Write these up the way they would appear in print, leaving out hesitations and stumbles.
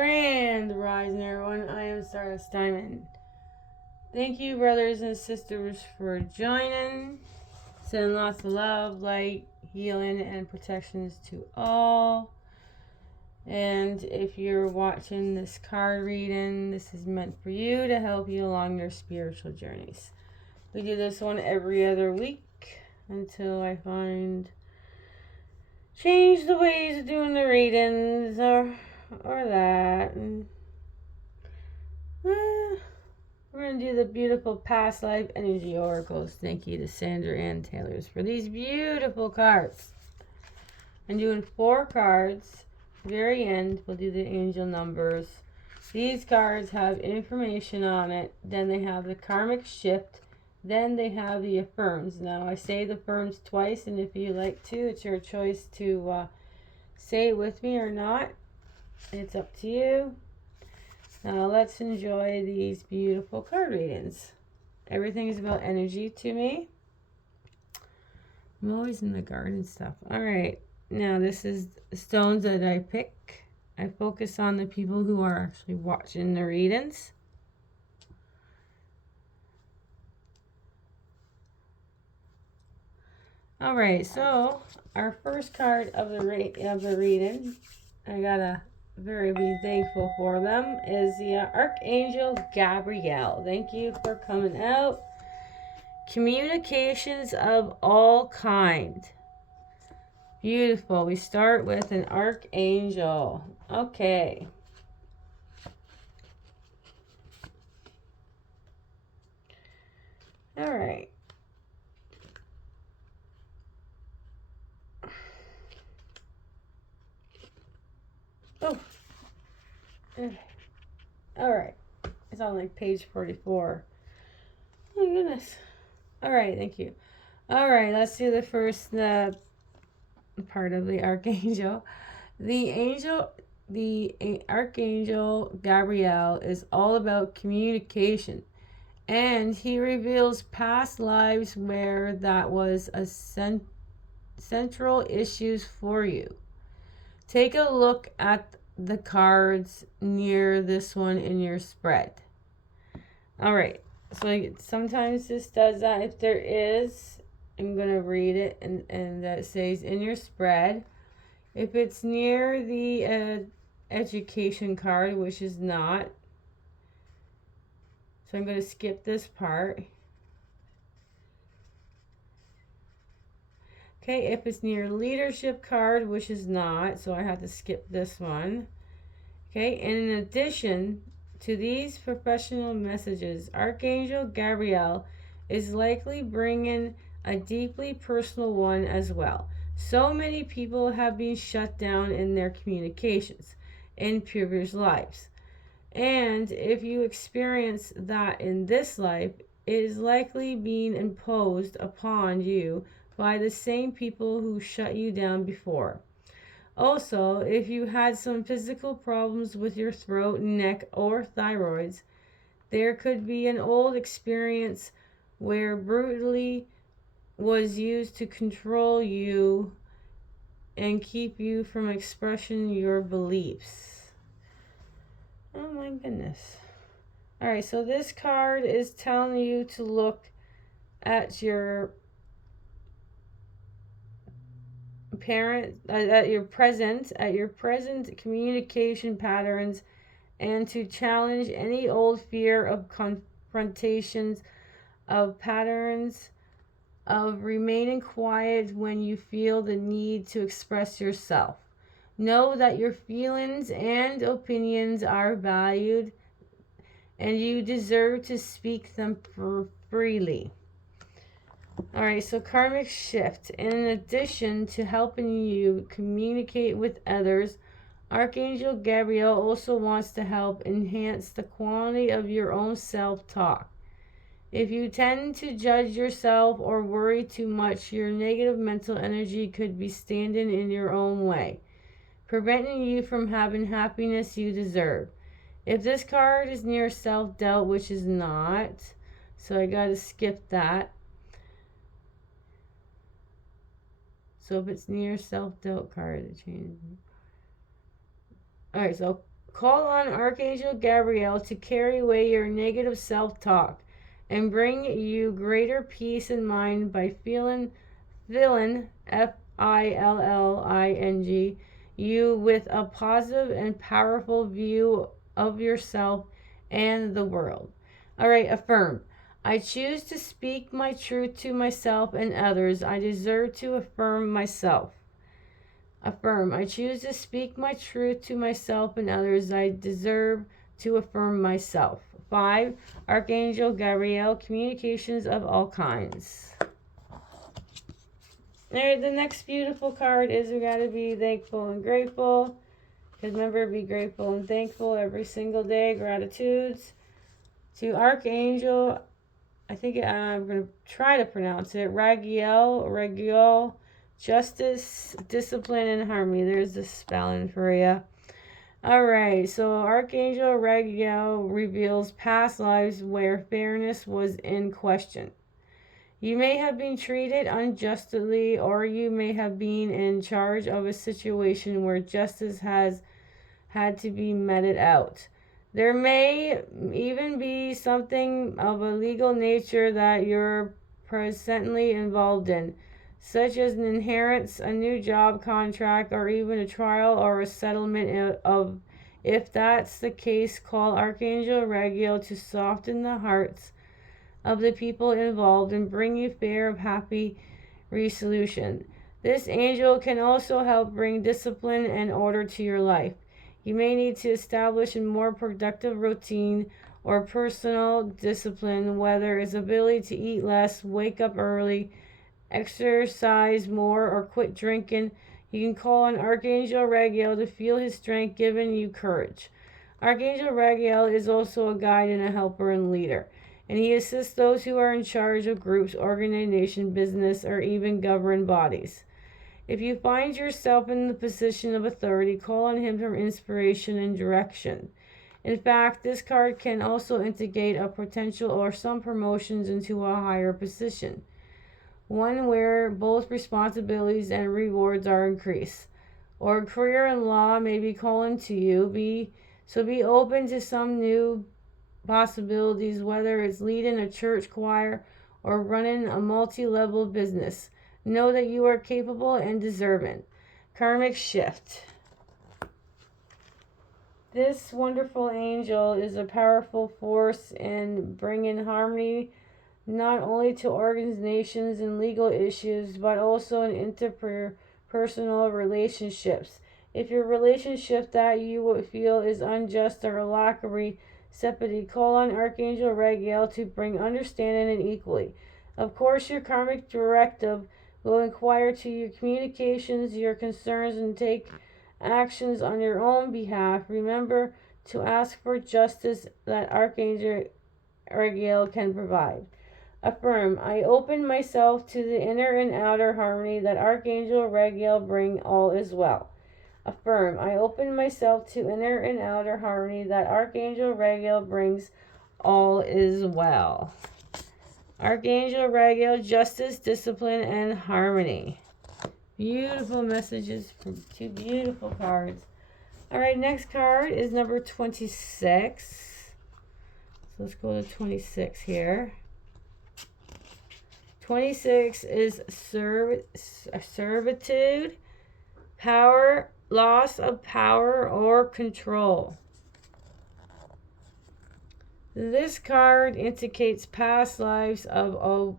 Grand Rising, everyone. I am Stardust Diamond. Thank you, brothers and sisters, for joining. Send lots of love, light, healing, and protections to all. And if you're watching this card reading, this is meant for you to help you along your spiritual journeys. We do this one every other week until I change the ways of doing the readings or that. And we're going to do the beautiful past life energy oracles. Thank you to Sandra Ann Taylors for these beautiful cards. I'm doing 4 cards. Very end, we'll do the angel numbers. These cards have information on it. Then they have the karmic shift. Then they have the affirms. Now, I say the affirms twice, and if you like to, it's your choice to say it with me or not. It's up to you. Now let's enjoy these beautiful card readings. Everything is about energy to me. I'm always in the garden stuff. Alright, now this is the stones that I pick. I focus on the people who are actually watching the readings. Alright, so our first card of the reading, I gotta very be thankful for them, is the Archangel Gabriel. Thank you for coming out. Communications of all kind. Beautiful. We start with an Archangel. Okay. All right. Oh. All right. It's on like page 44. Oh my goodness. All right. Thank you. All right. Let's do the first part of the Archangel. The Archangel Gabriel is all about communication, and he reveals past lives where that was a central issues for you. Take a look at the cards near this one in your spread. All right, so sometimes this does that. If there is, I'm going to read it, and that says in your spread. If it's near the education card, which is not, so I'm going to skip this part. Okay, if it's near leadership card, which is not, so I have to skip this one. Okay, and in addition to these professional messages, Archangel Gabriel is likely bringing a deeply personal one as well. So many people have been shut down in their communications in previous lives. And if you experience that in this life, it is likely being imposed upon you by the same people who shut you down before. Also, if you had some physical problems with your throat, neck, or thyroids, there could be an old experience where brutally was used to control you and keep you from expressing your beliefs. Oh my goodness. Alright, so this card is telling you to look at your at your present communication patterns, and to challenge any old fear of confrontations, of patterns of remaining quiet when you feel the need to express yourself. Know that your feelings and opinions are valued, and you deserve to speak them freely. Alright, so karmic shift. In addition to helping you communicate with others, Archangel Gabriel also wants to help enhance the quality of your own self-talk. If you tend to judge yourself or worry too much, your negative mental energy could be standing in your own way, preventing you from having happiness you deserve. If this card is near self-doubt, which is not, so I gotta skip that. So if it's near self-doubt card, it changes. Alright, so Call on Archangel Gabriel to carry away your negative self-talk and bring you greater peace in mind by filling Filling you with a positive and powerful view of yourself and the world. All right, affirm. I choose to speak my truth to myself and others. I deserve to affirm myself. Affirm. I choose to speak my truth to myself and others. I deserve to affirm myself. 5. Archangel Gabriel, communications of all kinds. Alright, the next beautiful card is we gotta be thankful and grateful. Because remember, be grateful and thankful every single day. Gratitudes. To Archangel, I think I'm going to try to pronounce it. Raguel, justice, discipline, and harmony. There's the spelling for you. Alright, so Archangel Raguel reveals past lives where fairness was in question. You may have been treated unjustly, or you may have been in charge of a situation where justice has had to be meted out. There may even be something of a legal nature that you're presently involved in, such as an inheritance, a new job contract, or even a trial or a settlement of. If that's the case, call Archangel Raguel to soften the hearts of the people involved and bring you fair, happy resolution. This angel can also help bring discipline and order to your life. You may need to establish a more productive routine or personal discipline, whether it's ability to eat less, wake up early, exercise more, or quit drinking. You can call on Archangel Raguel to feel his strength, giving you courage. Archangel Raguel is also a guide and a helper and leader, and he assists those who are in charge of groups, organization, business, or even government bodies. If you find yourself in the position of authority, call on him for inspiration and direction. In fact, this card can also indicate a potential or some promotions into a higher position, one where both responsibilities and rewards are increased. Or a career in law may be calling to you. Be open to some new possibilities, whether it's leading a church choir or running a multi-level business. Know that you are capable and deserving. Karmic shift. This wonderful angel is a powerful force in bringing harmony not only to organizations and legal issues, but also in interpersonal relationships. If your relationship that you would feel is unjust or a lack of reciprocity, call on Archangel Raguel to bring understanding and equality. Of course, your karmic directive will inquire to your communications, your concerns, and take actions on your own behalf. Remember to ask for justice that Archangel Raguel can provide. Affirm, I open myself to the inner and outer harmony that Archangel Raguel bring. All is well. Affirm, I open myself to inner and outer harmony that Archangel Raguel brings. All is well. Archangel Raguel, justice, discipline, and harmony. Beautiful messages from two beautiful cards. Alright, next card is number 26. So let's go to 26 here. 26 is servitude, power, loss of power or control. This card indicates past lives of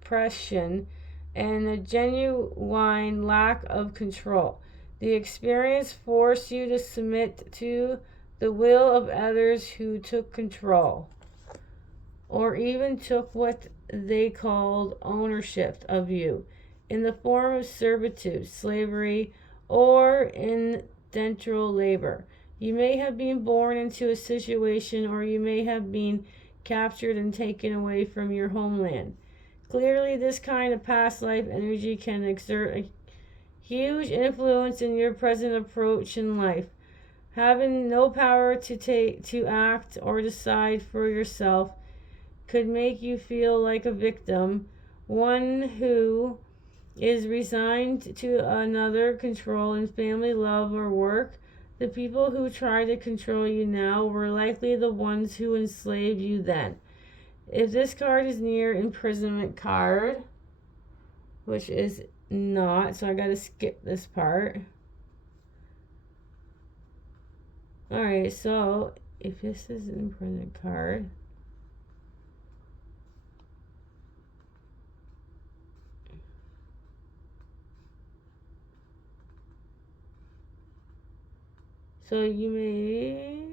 oppression and a genuine lack of control. The experience forced you to submit to the will of others who took control, or even took what they called ownership of you in the form of servitude, slavery, or indentured labor. You may have been born into a situation, or you may have been captured and taken away from your homeland. Clearly, this kind of past life energy can exert a huge influence in your present approach in life. Having no power to act or decide for yourself could make you feel like a victim, one who is resigned to another control in family, love, or work. The people who try to control you now were likely the ones who enslaved you then. If this card is near imprisonment card, which is not, so I gotta skip this part. Alright, so if this is an imprisonment card, so you may,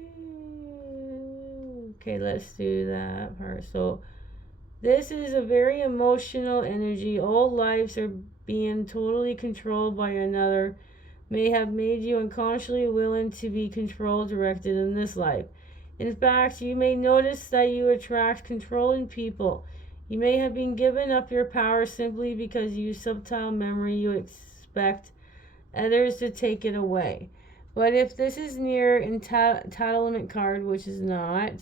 okay, let's do that part. So this is a very emotional energy. Old lives are being totally controlled by another may have made you unconsciously willing to be controlled, directed in this life. In fact, you may notice that you attract controlling people. You may have been given up your power simply because you subtle memory you expect others to take it away. But if this is near entitlement card, which is not,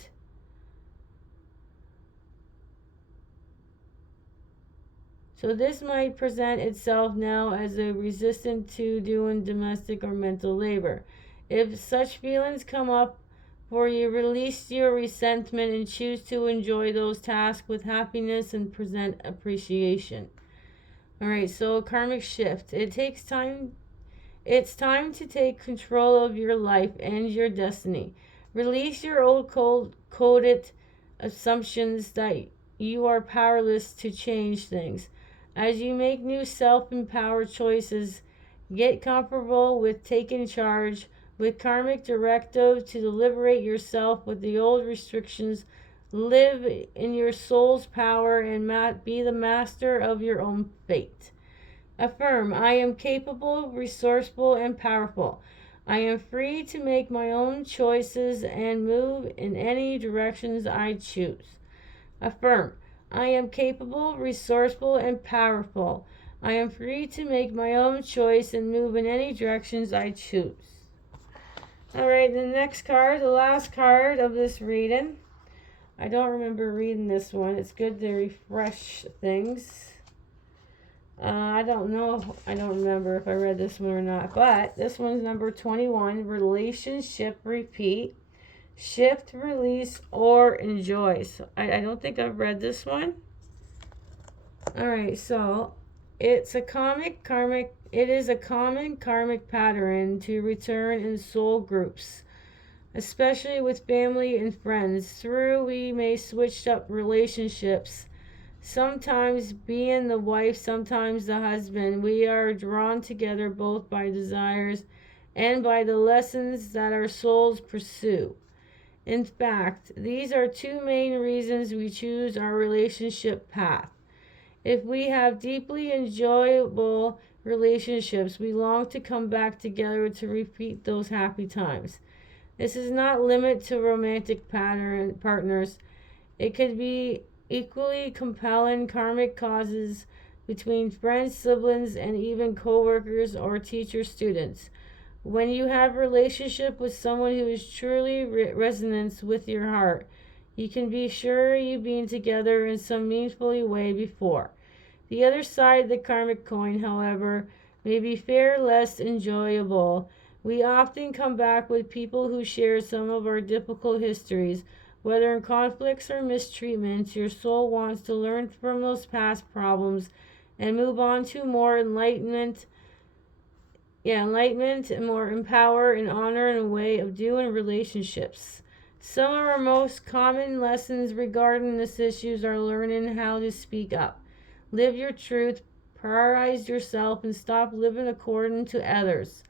so this might present itself now as a resistance to doing domestic or mental labor. If such feelings come up for you, release your resentment and choose to enjoy those tasks with happiness and present appreciation. Alright, so karmic shift. It takes time. It's time to take control of your life and your destiny. Release your old coded assumptions that you are powerless to change things. As you make new self-empowered choices, get comfortable with taking charge with karmic directive to liberate yourself with the old restrictions. Live in your soul's power and be the master of your own fate. Affirm, I am capable, resourceful, and powerful. I am free to make my own choices and move in any directions I choose. Affirm, I am capable, resourceful, and powerful. I am free to make my own choice and move in any directions I choose. Alright, the next card, the last card of this reading. I don't remember reading this one. It's good to refresh things. I don't know. I don't remember if I read this one or not. But this one's number 21. Relationship repeat. Shift, release, or enjoy. So I don't think I've read this one. Alright, so it is a common karmic pattern to return in soul groups, especially with family and friends. Through we may switch up relationships, sometimes being the wife, sometimes the husband. We are drawn together both by desires and by the lessons that our souls pursue. In fact, these are two main reasons we choose our relationship path. If we have deeply enjoyable relationships, we long to come back together to repeat those happy times. This is not limited to romantic partners. It could be equally compelling karmic causes between friends, siblings, and even co-workers or teacher students. When you have a relationship with someone who is truly resonates with your heart, you can be sure you've been together in some meaningful way before. The other side of the karmic coin, however, may be far less enjoyable. We often come back with people who share some of our difficult histories, whether in conflicts or mistreatments. Your soul wants to learn from those past problems and move on to more enlightenment and more empower and honor in a way of doing relationships. Some of our most common lessons regarding this issues are learning how to speak up, live your truth, prioritize yourself, and stop living according to others'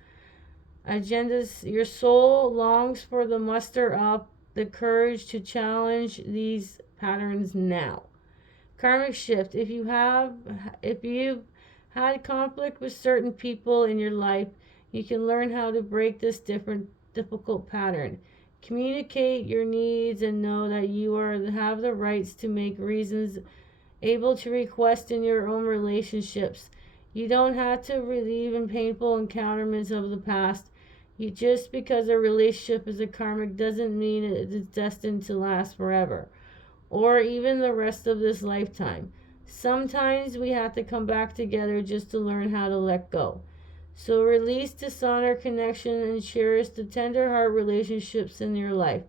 agendas. Your soul longs for the muster up the courage to challenge these patterns now. Karmic shift. If you've had conflict with certain people in your life, you can learn how to break this difficult pattern. Communicate your needs and know that you have the rights to make reasons able to request in your own relationships. You don't have to relive in painful encounters of the past. Just because a relationship is a karmic doesn't mean it is destined to last forever, or even the rest of this lifetime. Sometimes we have to come back together just to learn how to let go. So release dishonor connection and cherish the tender heart relationships in your life.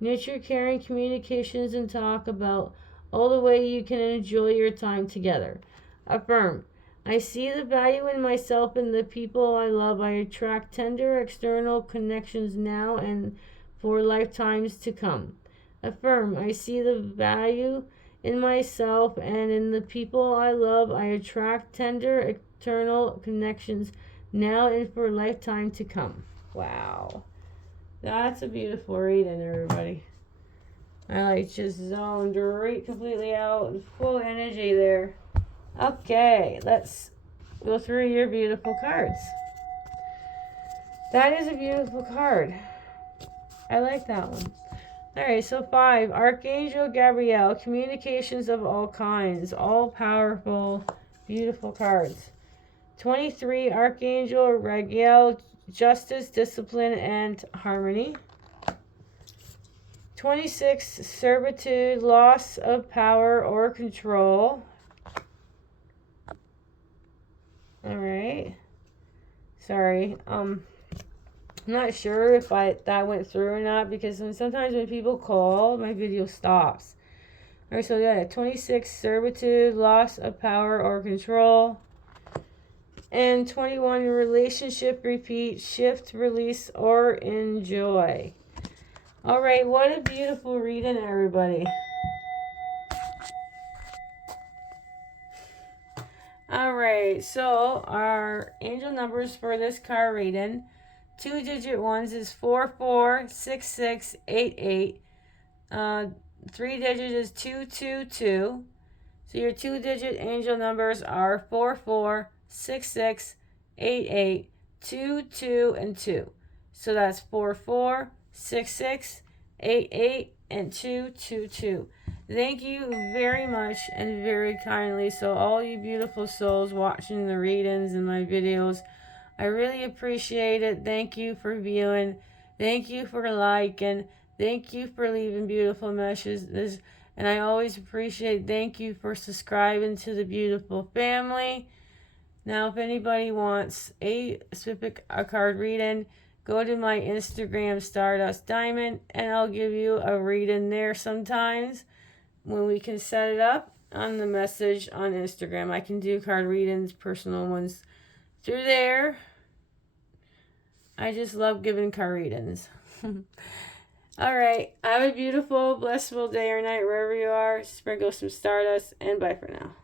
Nurture caring communications and talk about all the way you can enjoy your time together. Affirm. I see the value in myself and the people I love. I attract tender external connections now and for lifetimes to come. Affirm. I see the value in myself and in the people I love. I attract tender external connections now and for a lifetime to come. Wow. That's a beautiful reading, everybody. I like just zoned right completely out. Full energy there. Okay, let's go through your beautiful cards. That is a beautiful card. I like that one. Alright, so 5. Archangel Gabriel. Communications of all kinds. All powerful, beautiful cards. 23. Archangel Raguel. Justice, discipline, and harmony. 26. Servitude, loss of power or control. Alright. Sorry. I'm not sure if that went through or not, because sometimes when people call, my video stops. Alright, so yeah, 26. Servitude, loss of power or control. And 21, relationship repeat, shift, release, or enjoy. All right, what a beautiful reading, everybody. All right, so our angel numbers for this card reading, 2-digit ones is 446688. 3-digit is 222. So your 2-digit angel numbers are 446688, 22, and 2. So that's 446688 and 222. Thank you very much and very kindly. So all you beautiful souls watching the readings and my videos, I really appreciate it. Thank you for viewing. Thank you for liking. Thank you for leaving beautiful messages. And I always appreciate, thank you for subscribing to the beautiful family. Now, if anybody wants a specific card reading, go to my Instagram, Stardust Diamond, and I'll give you a reading there sometimes when we can set it up on the message on Instagram. I can do card readings, personal ones through there. I just love giving card readings. All right. Have a beautiful, blissful day or night wherever you are. Sprinkle some stardust, and bye for now.